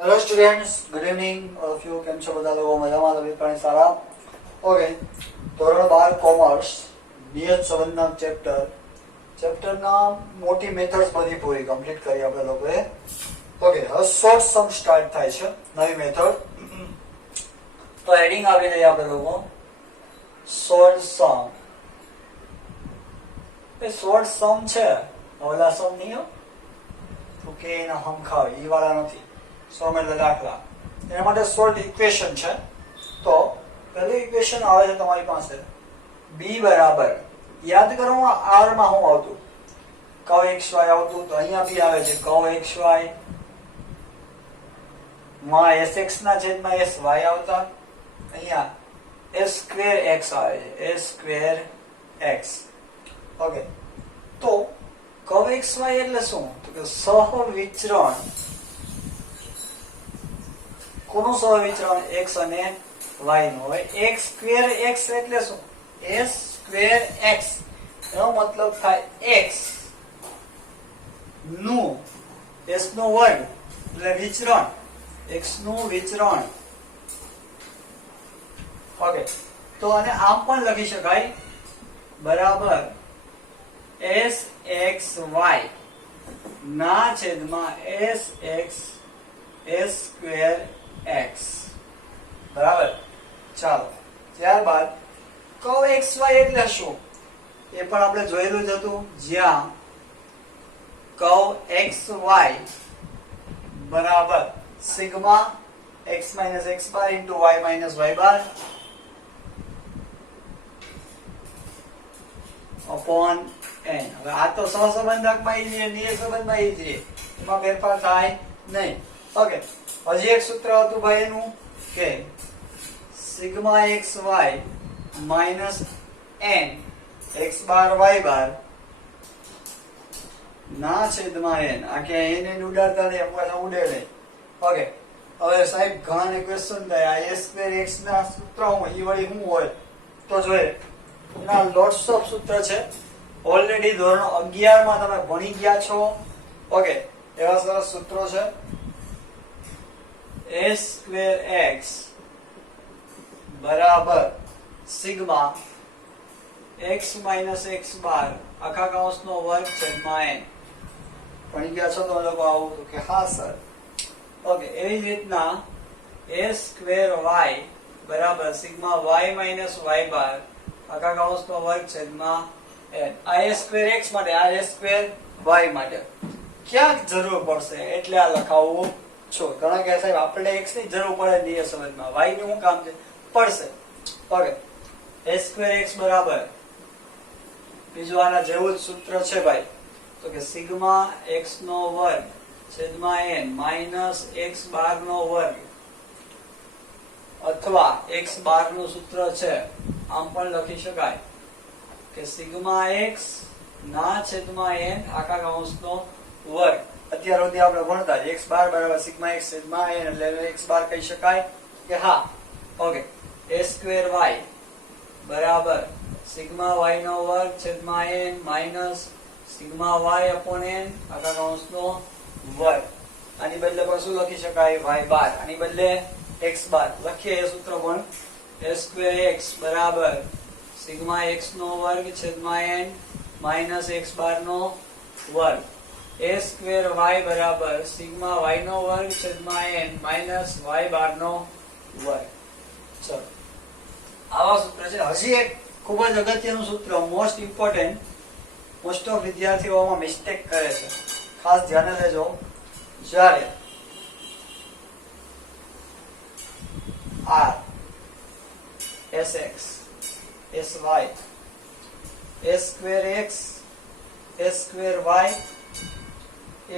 Hello students, good evening all of you. કેમ છો બધા લોકો? મજામાં? તબિયત પાણી સારા? ઓકે, ધોરણ 12 કોમર્સ નિયત સંબંધના ચેપ્ટરના મોટી મેથડ્સ બધી પૂરી કમ્પ્લીટ કરી આપણે લોકોએ. ઓકે, હવે શોર્ટ સમ સ્ટાર્ટ થાય છે, નવી મેથડ. તો હેડિંગ આપી દઈએ આપણે લોકો, શોર્ટ સમ. એ શોર્ટ સમ છે, ઓલા સમ નહીં હો, તો કે એના હમખાવ ઈ વાળા નથી. સમ એટલે દાખલા, એના માટે શોર્ટ ઇક્વેશન છે. તો પહેલી ઇક્વેશન આવે છે તમારી પાસે b બરાબર, યાદ કરો r માં શું આવતું, કર્વ xy આવતું, તો અહીંયા બી આવે છે કર્વ xy માં sx ના છેદમાં sy આવતા, અહીંયા s સ્ક્વેર x આવે છે, s સ્ક્વેર x. ઓકે, તો કર્વ xy એટલે શું, તો કે સહવિચરણ. કોનું સહવિચરણ? x અને y નું. હવે x સ્ક્વેર x એટલે શું? s સ્ક્વેર x એનો મતલબ થાય x નું s નો વર્ગ એટલે વિચરણ, x નું વિચરણ. ઓકે, તો આને આમ પણ લખી શકાય બરાબર sxy ના છેદમાં sx s સ્ક્વેર x. બરાબર. ચાલો, ત્યારબાદ કર્વ xy એટલે શું એ પણ આપણે જોયેલું જ હતું, જ્યાં કર્વ xy બરાબર સિગ્મા x - x બાર * y - y બાર upon n. હવે આ તો સહસંબંધકમાં ઈ છે, નિયત સંબંધમાં ઈ છે, એમાં ફેરફાર થાય નહીં. ઓકે, હજી એક સૂત્ર હતું ભાઈ એનું કે sigma xy minus n x બાર y બાર ના છેદમાં n. આ કે n ઉડાડતા નહીં, પાછા ઉડે નહીં. ઓકે, હવે સાહેબ ઘણાને ક્વેશ્ચન થાય આ s સ્ક્વેર x ના સૂત્ર હું ઈ વળી શું હોય, તો જોઈએ એના લોટ્સ ઓફ સૂત્ર છે. ઓલરેડી ધોરણ 11 માં તમે ભણી ગયા છો. ઓકે, એવા સરસ સૂત્રો છે. s સ્ક્વેર x બરાબર સિગ્મા x માઈનસ x બાર આખા કૌંસનો વર્ગ છેદમાં n. ભણી ગયા છો તો લોકો આવું તો કે હા સર. ઓકે, એવી જ રીતના s સ્ક્વેર y બરાબર સિગ્મા y માઈનસ y બાર આખા કૌંસનો વર્ગ છેદમાં n. આ s સ્ક્વેર x માટે, આ s સ્ક્વેર y માટે ક્યાંક જરૂર પડશે એટલે આ લખાવવું છો. ઘણા કહે સાહેબ આપણે x ની જરૂર પડે નિયત સંબંધમાં, y નું શું કામ છે? પડશે. ઓકે, s સ્ક્વેર x બરાબર બીજું આના જેવું જ સૂત્ર છે ભાઈ, તો કે સિગ્મા x નો વર્ગ છેદમાં n માઈનસ x બાર નો વર્ગ, અથવા x બાર નું સૂત્ર છે આમ પણ લખી શકાય કે સિગ્મા x ના છેદમાં n આખા કૌંસનો વર્ગ. અત્યાર સુધી આપણે ભણતા x બાર બરાબર સિગ્મા x છેદમાં n એટલે x બાર કહી શકાય કે હા. ઓકે, s સ્ક્વેર y બરાબર સિગ્મા y નો વર્ગ છેદમાં n minus sigma y upon n આખા કૌંસનો વર્ગ. આની બદલે પણ શું લખી શકાય? y બાર. આની બદલે x બાર લખીએ એ સૂત્ર પણ s સ્ક્વેર x બરાબર સિગ્મા x નો વર્ગ છેદમાં n માઈનસ x બાર નો વર્ગ. s સ્ક્વેર y બરાબર સિગ્મા y નો વર્ગ છેદમાં n માઈનસ y બાર નો વર્ગ. ચલો, આવા સૂત્ર છે. હજી એક ખૂબ જ અગત્યનું સૂત્ર, મોસ્ટ ઇમ્પોર્ટન્ટ, મોસ્ટ ઓફ વિદ્યાર્થીઓમાં મિસ્ટેક કરે છે, ખાસ ધ્યાને લેજો. જ્યારે r sx sy s square x s square y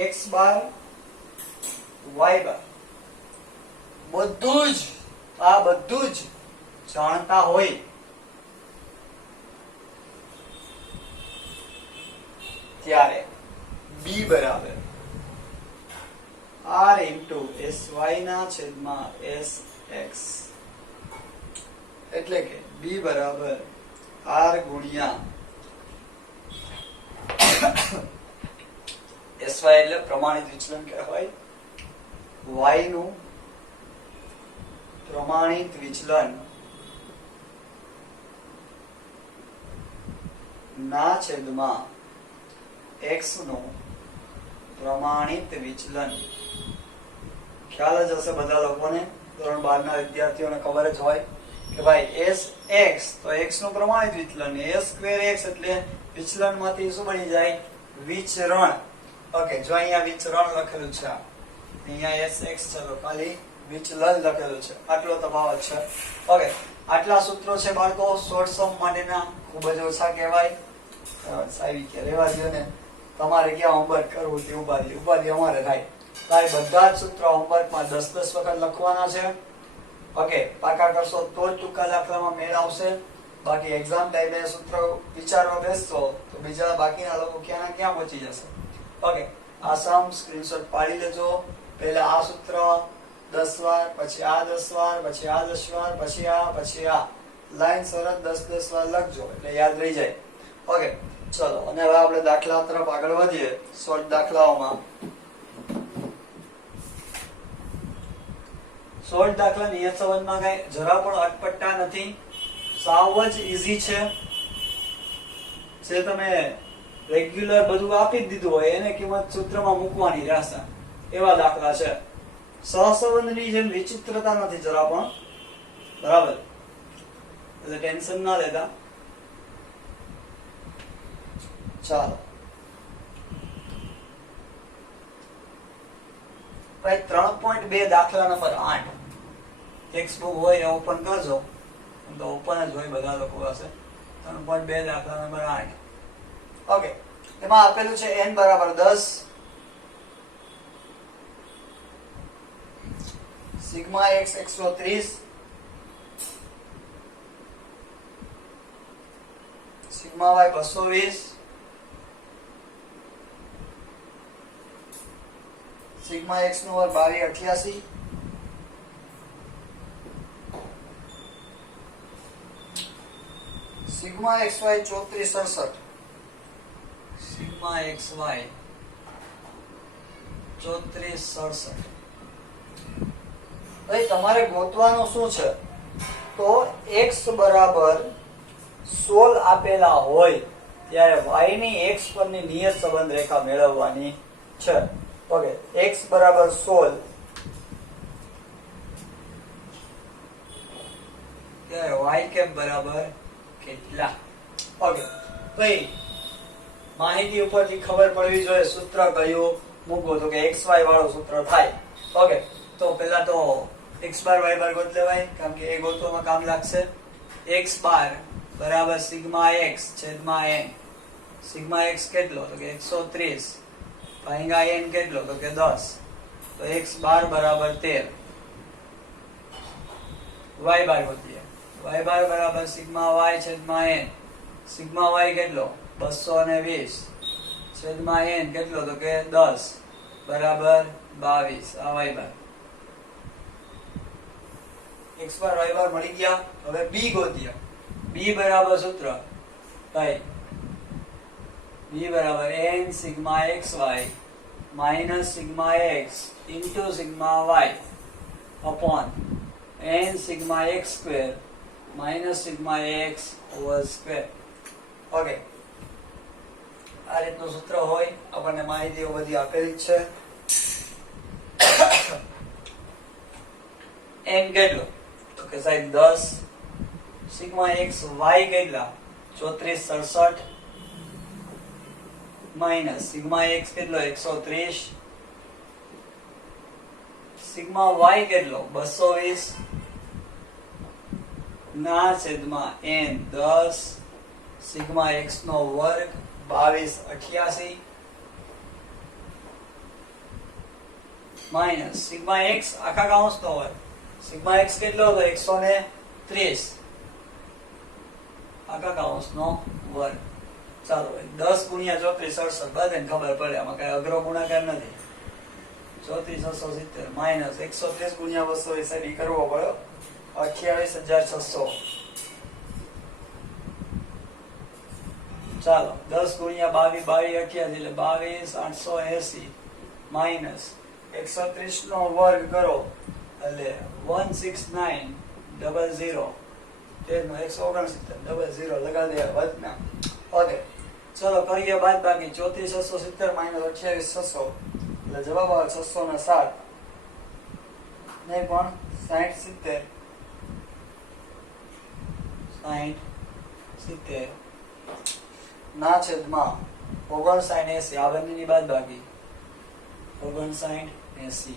x બાર y બાર બધું જ જાણતા હોય ત્યારે b બરાબર r ઇન્ટુ sy ના છેદમાં sx, એટલે કે b બરાબર r ગુણ્યા sy એટલે પ્રમાણિત વિચલન કહેવાય. y નું પ્રમાણિત વિચલન ના છેદમાં x નું પ્રમાણિત વિચલન. ખ્યાલ જ હશે બધા લોકોને, ધોરણ 12 ના વિદ્યાર્થીઓને ખબર જ હોય કે ભાઈ s x તો x નું પ્રમાણિત વિચલન, s સ્ક્વેર x એટલે વિચલન માંથી શું બની જાય? વિચરણ. ઓકે, જો અહીંયા વિચરણ લખેલું છે, અહીંયા sx છે તો ખાલી વિચલન લખેલું છે, આટલો તફાવત છે. ઓકે, આટલા સૂત્રો છે બાળકો શોર્ટ સમ માટેના, ખૂબ જ ઓછા કહેવાય. સાહેબ કે રહેવા દો ને, તમારે ક્યાં હોમવર્ક કરવું તે ઉપાધિ અમારે થાય. તારે બધા જ સૂત્રો હોમવર્કમાં 10 વખત લખવાના છે. ઓકે, પાકા કરશો તો જ ટૂંકા દાખલામાં મેળ આવશે. બાકી એક્ઝામ ટાઈમે સૂત્ર વિચારવા બેસશો તો બીજા બાકીના લોકો ક્યાં ક્યાં પહોંચી જશે. ઓકે, આ સમ સ્ક્રીનશોટ પાડી લેજો. પહેલા આ સૂત્ર 10 વાર, પછી આ 10 વાર, પછી આ 10 વાર, પછી આ લાઈન સરત 10 વાર લખજો એટલે યાદ રહી જાય. ઓકે, ચલો અને હવે આપણે દાખલા તરફ આગળ વધીએ. શોર્ટ દાખલાઓમાં શોર્ટ દાખલા નિયત સંબંધમાં કઈ જરા પણ અટપટા નથી, સાવ જ ઈઝી છે. જે તમે રેગ્યુલર બધું આપી જ દીધું હોય એને કિંમત સૂત્રમાં મૂકવાની રહેશે એવા દાખલા છે. સહસંબંધની જેમ વિચિત્રતા નથી જરા પણ, બરાબર? એટલે ટેન્શન ના લેતા. ચાલો ભાઈ 3.2 દાખલા નંબર 8 ટેક્સ્ટ બુક હોય એ ઓપન કરજો, તો ઓપન જ હોય બધા લોકો પાસે. 3.2 દાખલા નંબર 8. ઓકે, એમાં આપેલું છે n બરાબર 10, sigma x 130, sigma y 220, sigma x નો વર્ગ 2288, સિગ્મા xy 3467, સિગ્મા xy 3467. ભાઈ તમારે ગોતવાનું શું છે? તો x બરાબર 16 આપેલા હોય ત્યારે y ની x પરની નિયત સંબંધ રેખા મેળવવાની છે. ઓકે, x બરાબર 16 ત્યારે y કેપ બરાબર કેટલા? ઓકે, ભાઈ માહિતી ઉપરથી ખબર પડવી જોઈએ સૂત્ર કયું મૂકવું, તો કે xy વાળું સૂત્ર થાય. ઓકે, તો પહેલા તો x બાર y બાર ગોત લેવાય, કારણ કે એ ગોતવામાં કામ લાગશે. x બાર બરાબર સિગ્મા x છેદમાં n. સિગ્મા x કેટલો? તો કે 130 ભાગ્યા n કેટલો? તો કે 10. તો x બાર બરાબર 13. y બાર ગોતીએ. y બાર બરાબર સિગ્મા y છેદમાં n. સિગ્મા y કેટલો? 220 છેદમાં n કેટલો? તો કે 10 બરાબર 22. આ y બાર. x બાર y બાર મળી ગયા. હવે b ગોતીએ. b બરાબર સૂત્ર ભાઈ b બરાબર n sigma xy minus sigma x into sigma y upon n sigma x square minus sigma x whole square. Okay, આ રીતનું સૂત્ર હોય. આપણને માહિતીઓ બધી આપેલી જ છે. n કેટલો? તો કે સાહેબ 10. સિગ્મા x y કેટલા? 3467 માઈનસ સિગ્મા x કેટલો? 130. સિગ્મા y કેટલો? 220 ના છેદમાં n 10. સિગ્મા x નો વર્ગ 2288 માઈનસ સિગ્મા x આખા કૌંસ નો વર્ગ. સિગ્મા x કેટલો હતો? 130 આખા કૌંસ નો વર્ગ. ચાલો ભાઈ 10 ગુણ્યા 34 બધાને ખબર પડે, આમાં કઈ અઘરો ગુણાકાર નથી. 3470 માઈનસ 130 ગુણ્યા 220 કરવો પડ્યો 28600. ચાલો 10 ગુણ્યા 22 22 88 એટલે 22880 માઈનસ 130 નો વર્ગ કરો એટલે 16900 તેનો 169 લગાડી દે વધના. ઓકે ચલો કરીએ બાદ બાકી 34670 માઈનસ 28600 એટલે જવાબ આવે 607 નહીં પણ 60 70 ના છેદમાં 5980 આ બંનેની બાદ બાકી 5980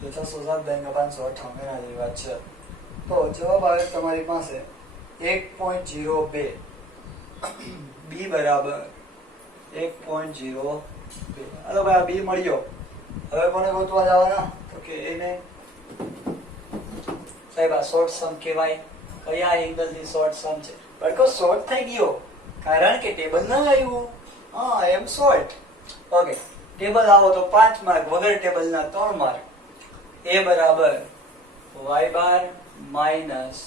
તો 607 ભાગ્યા 558 એના જેવી વાત છે. તો જવાબ આવે તમારી પાસે 1.02 બી બરાબર 1.02. હાલો ભાઈ આ બી મળ્યો. હવે કોને ગોતવા જવાના તો કે એને સાહેબ આ શોર્ટ સમ કહેવાય. કયા એંગલ થી શોર્ટ સમ છે? બડકો શોર્ટ થઈ ગયો કારણ કે ટેબલ ના આવ્યું. હા એમ શોર્ટ. ઓકે ટેબલ આવો તો 5 માર્ક, વગર ટેબલ ના 3 માર્ક. એ બરાબર y બાર માઇનસ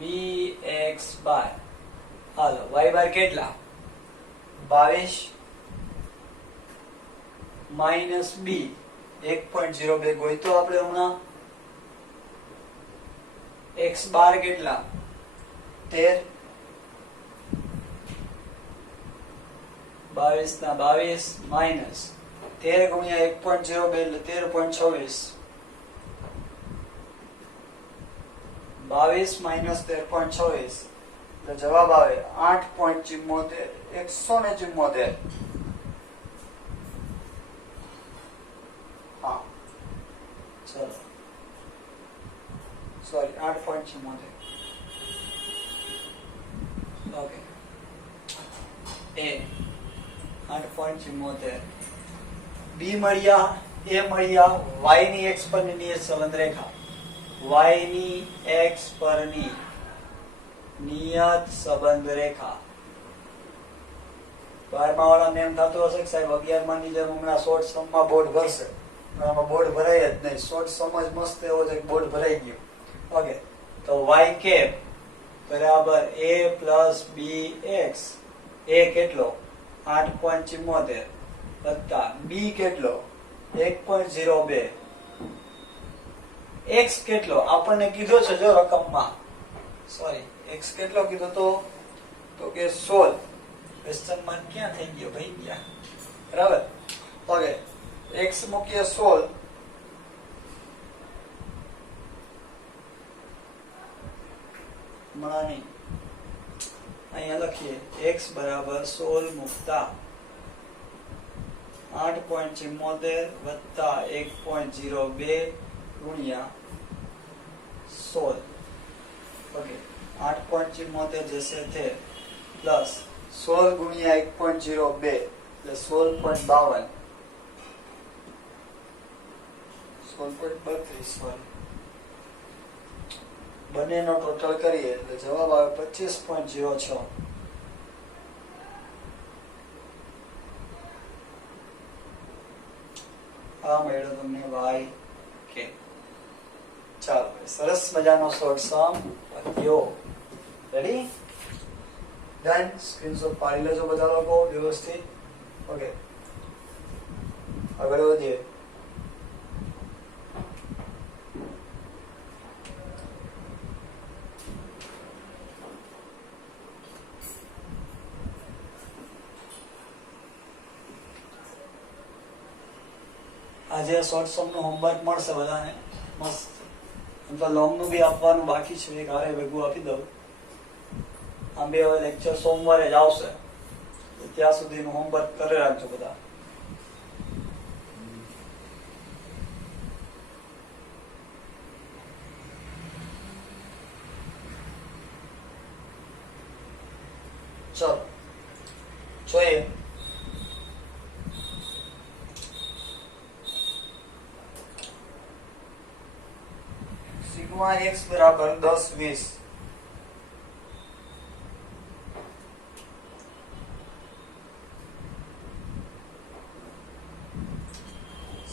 bx બાર. હાલો y બાર કેટલા? 22 માઇનસ b 1.02 ગોઈતો આપણે હમણાં. x બાર કેટલા? 13 22 ના 22 માઇનસ 13 ગુણ્યા 1.02 એટલે 13.26 22 માઇનસ 13.26 એટલે જવાબ આવે 8.74 174. હા ચલો સોરી 8.74. ઓકે એ 8.74 બી મળ્યા, એ મળ્યા. y ની x પરની નિયત સંબંધ રેખા, y ની x પરની નિયત સંબંધ રેખા. 12મા વાળાને એમ થતું હશે કે સાહેબ 11મા ની જેમ હમણાં શોર્ટ સમ માં બોર્ડ ભરશે, પણ આમાં બોર્ડ ભરાય જ નહીં. શોર્ટ સમ જ મસ્ત એવો છે કે બોર્ડ ભરાઈ ગયું. ઓકે તો y કેપ બરાબર a પ્લસ bx. a કેટલો? 8.74 વત્તા b કેટલો? 1.02. x કેટલો આપણને કીધો છે જો રકમમાં, સોરી x કેટલો કીધો તો કે 16. ક્વેશ્ચન માર્ક ક્યાં થઈ ગયો ભાઈ? ગયા બરાબર. ઓકે x મૂકીએ 16. હમણાં નહીં, અહીંયા લખીએ x બરાબર 16 મૂકતા 8.74 વત્તા 1.02 ગુણ્યા 16. ઓકે 8.74 જશે તે પ્લસ 16 ગુણ્યા 1.02 એટલે 16.52 16.32. બંનેનો ટોટલ કરીએ એટલે જવાબ આવે 25.06. આ મળ્યો તમને y કે. ચાલો સરસ મજાનો શોર્ટ સમ પત્યો. રેડી? ડન. સ્ક્રીનશોટ પાડી લેજો બધા લોકો વ્યવસ્થિત. ઓકે આગળ વધીએ. આજે શોર્ટ સમ નું હોમવર્ક મળશે બધાને મસ્ત. એમ તો લોંગ નું બી આપવાનું બાકી છે, એક હારે ભેગું આપી દઉં. આમ બે હવે લેક્ચર સોમવારે જ આવશે, ત્યાં સુધીનું હોમવર્ક કરી રાખજો બધા. ચલો જોઈએ. સિગ્મા x બરાબર 10 20.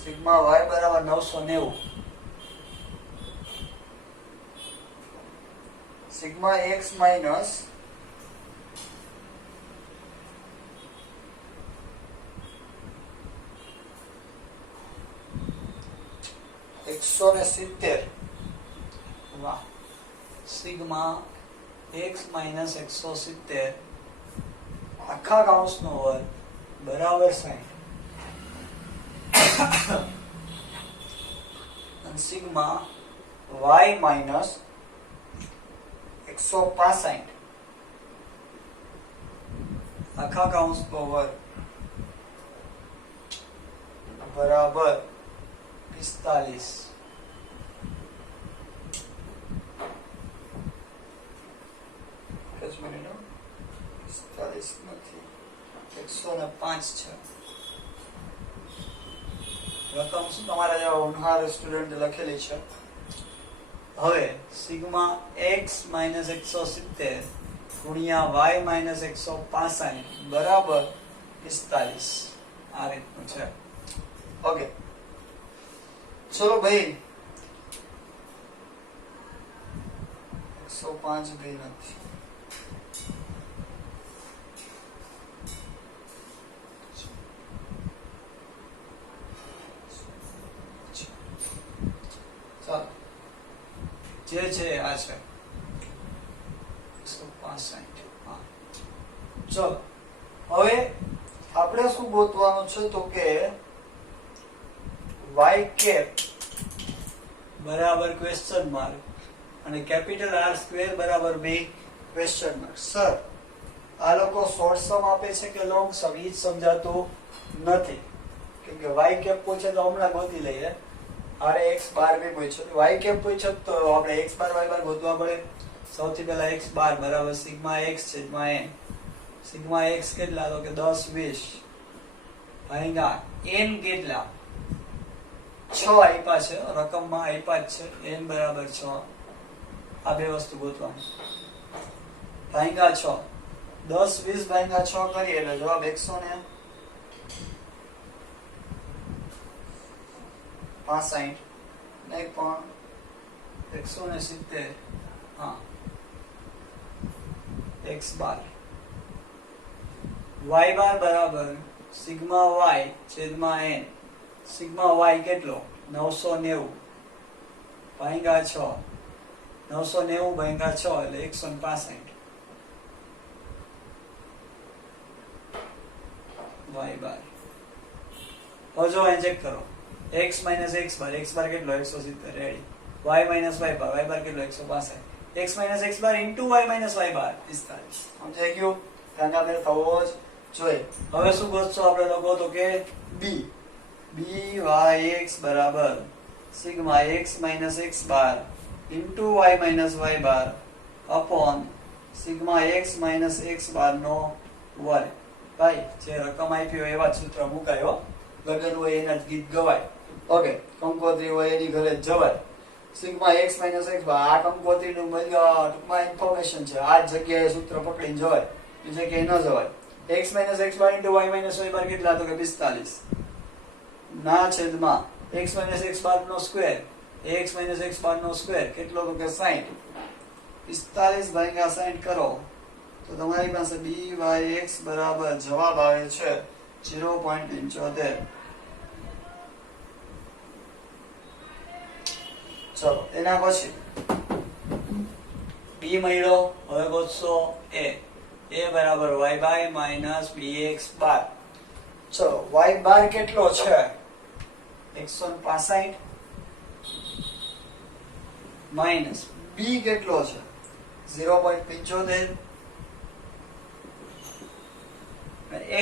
સિગ્મા y બરાબર 990. સિગ્મા x માઇનસ 170 વાહ સિગ્મા x માઇનસ 170 આખા કૌંસનો વર્ગ બરાબર 60 અને સિગ્મા y માઇનસ 165 આખા કૌંસનો વર્ગ બરાબર 45 નથી 105 છે રકમ શું તમારા જેવા હોનહાર સ્ટુડન્ટ લખેલી છે. હવે સિગ્મા x માઇનસ 170 ગુણ્યા y માઇનસ 165 બરાબર 45 આ રીતનું છે. ઓકે ચલો ભાઈ 105 ભાઈ નથી ચાલો જે છે આ છે 165. હા ચલો હવે આપણે શું ગોતવાનું છે તો કે y કેપ બરાબર ક્વેશ્ચન માર્ક અને કેપિટલ R સ્ક્વેર બરાબર b ક્વેશ્ચન માર્ક. સર આ લોકો શોર્ટ સમ આપે છે કે લોંગ સમ ઈ જ સમજાતું નથી કેમ કે y કેપ પૂછે તો હમણાં ગોતી લઈએ. આરે x બાર બી પૂછ્યો y કેપ પૂછ્યો તો આપણે x બાર y બાર ગોતવા પડે. સૌથી પહેલા x બાર બરાબર સિગ્મા x છેદમાં n. સિગ્મા x કેટલા તો કે 10 20 ભાગ્યા n કેટલા 6 આપ્યા છે રકમમાં આપ્યા જ છે n બરાબર 6. આ બે વસ્તુ ગોતવાની ભાગ્યા 6 10 20 ભાગ્યા 6 કરીએ એટલે જવાબ 165 નહીં પણ 170. હા x બાર y બાર બરાબર સિગ્મા y છેદમાં n. સિગ્મા y કેટલો 990 ભાગ્યા 6 990 ભાગ્યા 6 એટલે 165 y બાર. હવે જો અહીં ચેક કરો x માઇનસ x બાર કેટલો 170 રેડી. y માઇનસ y બાર કેટલો 165. x minus x bar into y minus y બાર 45. સમજાઈ ગયું? ભાગાકાર થવો જ જોઈએ. હવે શું ગોતશો આપણે લોકો તો કે b x બરાબર sigma x minus x bar into y minus y bar upon sigma x minus x bar નો વર્ગ. ભાઈ જે રકમ આપી હોય એવા સૂત્ર મુકાય હો. લગન હોય એના જ ગીત ગવાય. ઓકે કંકોત્રી હોય એની ઘરે જ જવાય. સિગ્મા x માઇનસ x બાર આ કંકોત્રીનું ટૂંકમાં ઇન્ફોર્મેશન છે. આ જગ્યાએ સૂત્ર પકડીને જવાય બીજી જગ્યાએ ન જવાય. x minus x bar into y minus y બાર કેટલા તો કે 45 ના છેદમાં x માઇનસ x બાર નો square x minus x bar નો સ્ક્વેર કેટલો તો કે 60. 45 ભાગ્યા 60 કરો તો તમારી પાસે byx બરાબર જવાબ આવે છે 0.75. ચલો એના પછી b મળ્યો. હવે ગોતશો a બરાબર y બાય માઇનસ bx બાર. ચલો y બાર કેટલો છે 165 માઇનસ b કેટલો છે 0.75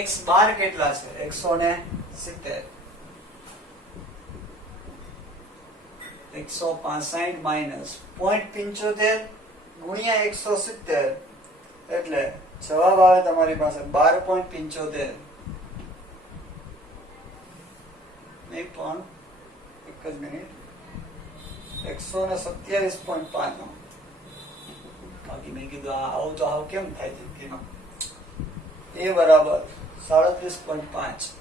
x બાર કેટલા છે 170. 165 માઇનસ 0.75 ગુણ્યા 170 એટલે જવાબ આવે તમારી પાસે 12.75. નહીં પણ એક જ મિનિટ 127.5. બાકી મેં કીધું આવું તો આવું કેમ થાય જિંદગીમાં. એ બરાબર 37.5.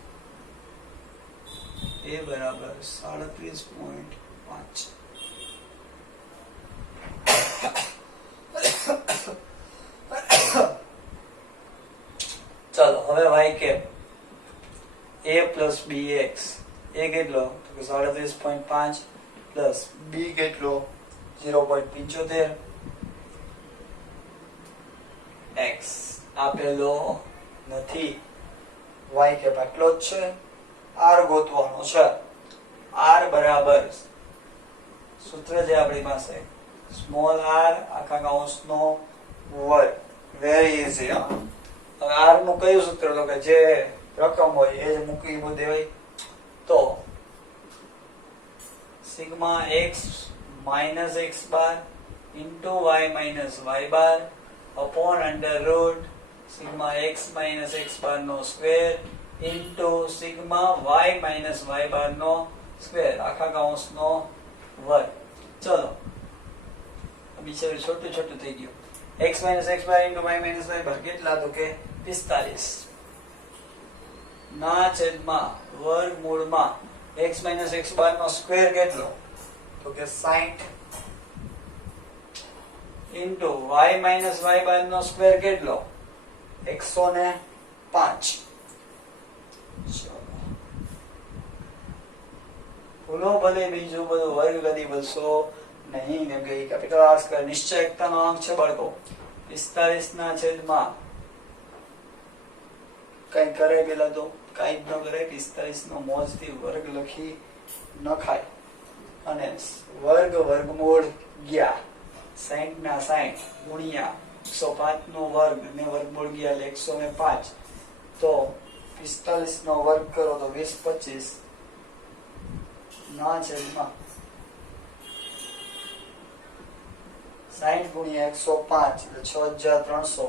એ બરાબર 37.5. ચાલો હવે y cap a plus bx એ કેટલો તો કે 37.5 પ્લસ બી કેટલો 0.75 x આપેલો નથી, y કે આટલો જ છે, r ગોતવાનો છે. r બરાબર સૂત્ર છે આપણી પાસે સ્મોલ r આખા કૌંસનો વર્ગ. Very easy. હવે r નું કયું સૂત્ર, તો કે જે રકમ હોય એ જ મૂકી દેવાય. તો sigma x minus x bar into y minus y bar upon under root sigma x minus x bar નો square into sigma y minus y bar નો સ્ક્વેર આખા કૌંસનો વર્ગ. ચલો બિચારું છોટું છોટું થઈ ગયું. x minus x bar into y minus y બાર કેટલા, તો કે 45 ના છેદમાં વર્ગમૂળમાં x માઇનસ x બાર નો સ્ક્વેર કેટલો, તો કે 60 into y minus y bar નો સ્ક્વેર કેટલો 105. ભૂલો ભલે બીજું બધું વર્ગ કદી બોલશો નહીં, કેમ કે કેપિટલ આર સ્ક્વેર નિશ્ચયકતાનો અંક છે બાળકો. 45 ના છેદમાં કઈ કરે પેલા તો કઈ ન કરે, 45 નો મોજથી વર્ગ લખી નખાય અને વર્ગ વર્ગમૂળ ગયા 60 ના 60 ગુણ્યા 105 નો વર્ગ ને વર્ગમૂળ ગયા એટલે 105. તો 45 નો વર્ગ કરો તો 20 25 ના છેદમાં 60 ગુણ્યા 105 એટલે 6300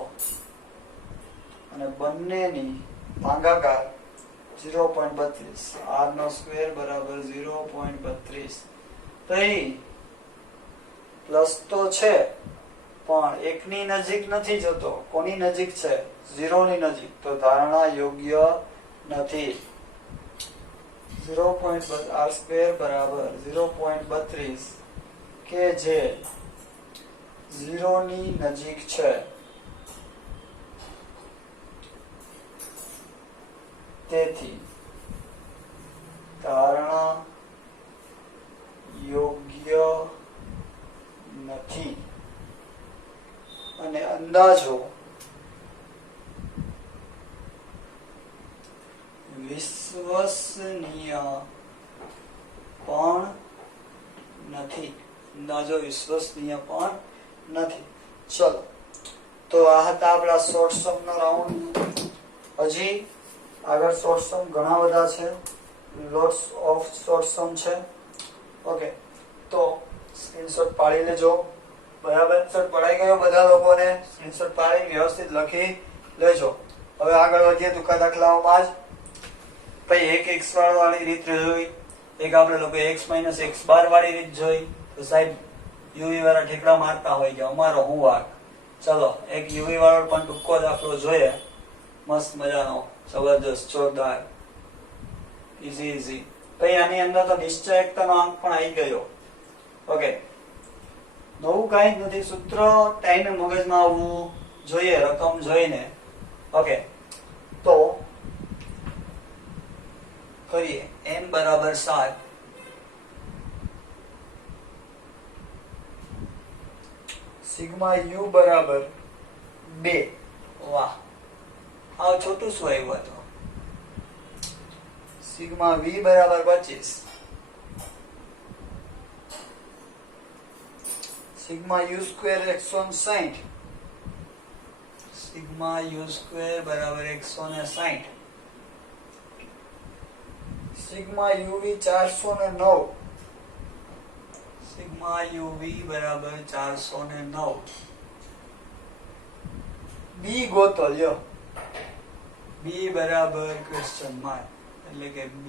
અને બંનેની ભાગાકાર 0.32. r નો સ્ક્વેર બરાબર 0.32. તો એ પ્લસ તો છે પણ એકની નજીક નથી જતો. કોની નજીક છે? 0 ની નજીક. તો ધારણા યોગ્ય નથી. 0.r સ્ક્વેર બરાબર 0.32 કે જે 0 ની નજીક છે. તેથી ધારણા યોગ્ય નથી અને અંદાજો વિશ્વસનીય પણ નથી. અંદાજો વિશ્વસનીય પણ નથી. ચલો, તો આ હતા આપણા શોર્ટ સમ નો રાઉન્ડ. હજી આગળ શોર્ટ સમ ઘણા બધા છે, લોટ્સ ઓફ શોર્ટ સમ છે. ઓકે, તો સ્ક્રીનશોટ પાડી લેજો. બરાબર, સ્ક્રીનશોટ પડાઈ ગયો બધા લોકોને? સ્ક્રીનશોટ પાડી વ્યવસ્થિત લખી લેજો. હવે આગળ વધીએ ટૂંકા દાખલાઓમાં જ. પછી એક x વાળી રીત જોઈ, એક આપણે લોકો x માઇનસ x બાર વાળી રીત જોઈ. તો સાહેબ યુવી વાળા ઠેકડા મારતા હોય કે અમારો હું વાક. ચલો એક યુવી વાળો પણ ટૂંકો દાખલો જોઈએ, મસ્ત મજાનો, જબરદસ્ત, જોરદાર, ઈઝી ઈઝી. પછી આની અંદર તો નિશ્ચયકતાનો અંક પણ આવી ગયો. ઓકે, નવું કઈ જ નથી, સૂત્ર ટાઈમે મગજમાં આવવું જોઈએ રકમ જોઈને. ઓકે, તો કરીએ. m બરાબર 7, સિગ્મા u બરાબર 2. વાહ, આ છોટું શું આવ્યું હતું. સિગ્મા v બરાબર 25, sigma u square 160, sigma u square બરાબર 160, સિગ્મા uv 409, સિગ્મા uv બરાબર 409. b ગોતો લ્યો. b બરાબર ક્વેશ્ચન માર્ક, એટલે કે b,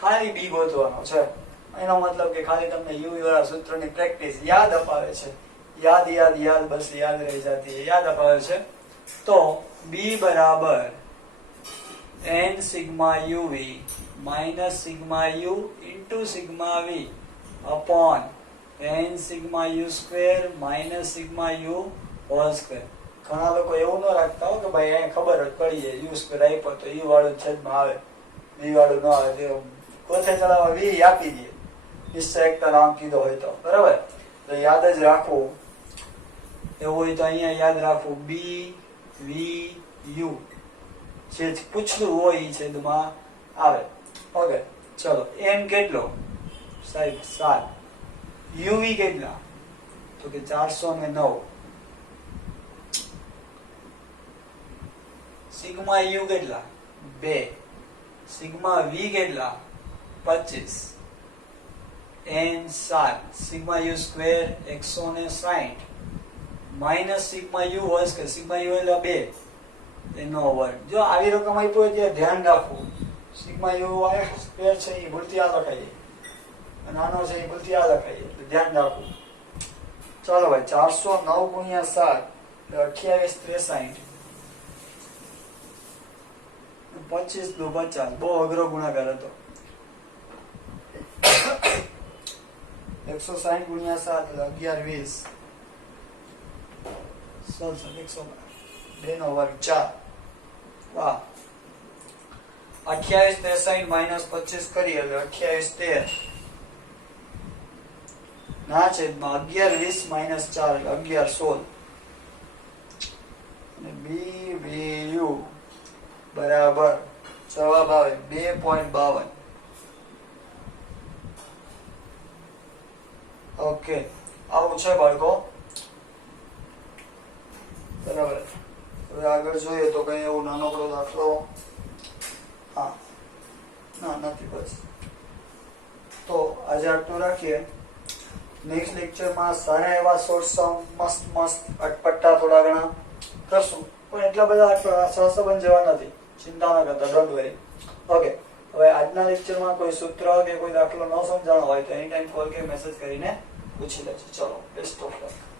ખાલી b ગોતવાનો છે. એનો મતલબ કે ખાલી તમને u વાળા સૂત્રની પ્રેક્ટિસ યાદ અપાવે છે. યાદ યાદ યાદ, બસ યાદ રહી જતી है, યાદ અપાવે છે. તો b બરાબર n sigma uv minus sigma u into sigma v upon n sigma u square minus sigma u whole square. ઘણા લોકો એવું ન રાખતા હો કે ભાઈ અહીંયા ખબર જ પડી જાય u સ્ક્વેર આપ્યો તો u વાળું છેદમાં આવે, v વાળું ન આવે. કોથે ચલાવવા વી આપી દઈએ નિશ્ચયકતા નામ કીધો હોય તો બરાબર. તો યાદ જ રાખવું એવું હોય તો અહીંયા યાદ રાખવું બી વી યુ જે પૂછલું હોય એ છેદમાં આવે. ઓકે ચલો એન કેટલો સાહેબ 7. યુવી કેટલા તો કે 409. સિગ્મા યુ કેટલા 2. સિગ્મા વી કેટલા 25. n 7. Sigma u square 160 minus sigma you whole square. Sigma you એટલે 2 એનો વર્ગ. જો આવી રકમ આપી હોય ત્યારે ધ્યાન રાખવું સિગ્મા યુ સ્ક્વેર છે એ ભૂલથી આ લખાઈએ નાનો છે એ ભૂલથી આ લખાઈએ એટલે ધ્યાન રાખવું. ચાલો ભાઈ 409 ગુણ્યા 7 એટલે 28 63 25 દુ 50. બહુ અઘરો ગુણાકાર હતો. 160 ગુણ્યા 7 એટલે 11 20 2 નો વર્ગ 4. વાહ 28 63 માઇનસ 25 કરીએ એટલે 28 13 ના છેદમાં 11 20 માઇનસ 4 એટલે 11 16 અને બી વી યુ બરાબર જવાબ આવે 2.52. ઓકે આવું છે બાળકો બરાબર. હવે આગળ જોઈએ તો કઈ એવું નાનકડો દાખલો હા ના નથી બસ. તો આજે આટલું રાખીએ. નેક્સ્ટ લેક્ચરમાં સારા એવા શોર્ટ સમ મસ્ત અટપટા થોડા ઘણા કરશું પણ એટલા બધા સહસંબંધ જેવા નથી. ચિંતા ન કરતા ડોન્ટ વરી. ઓકે હવે આજના લેક્ચરમાં કોઈ સૂત્ર કે કોઈ દાખલો ન સમજાણો હોય તો એની ટાઈમ કોલ કે મેસેજ કરીને પૂછી લેજો. ચલો બેસ્ટ ઓફ લક.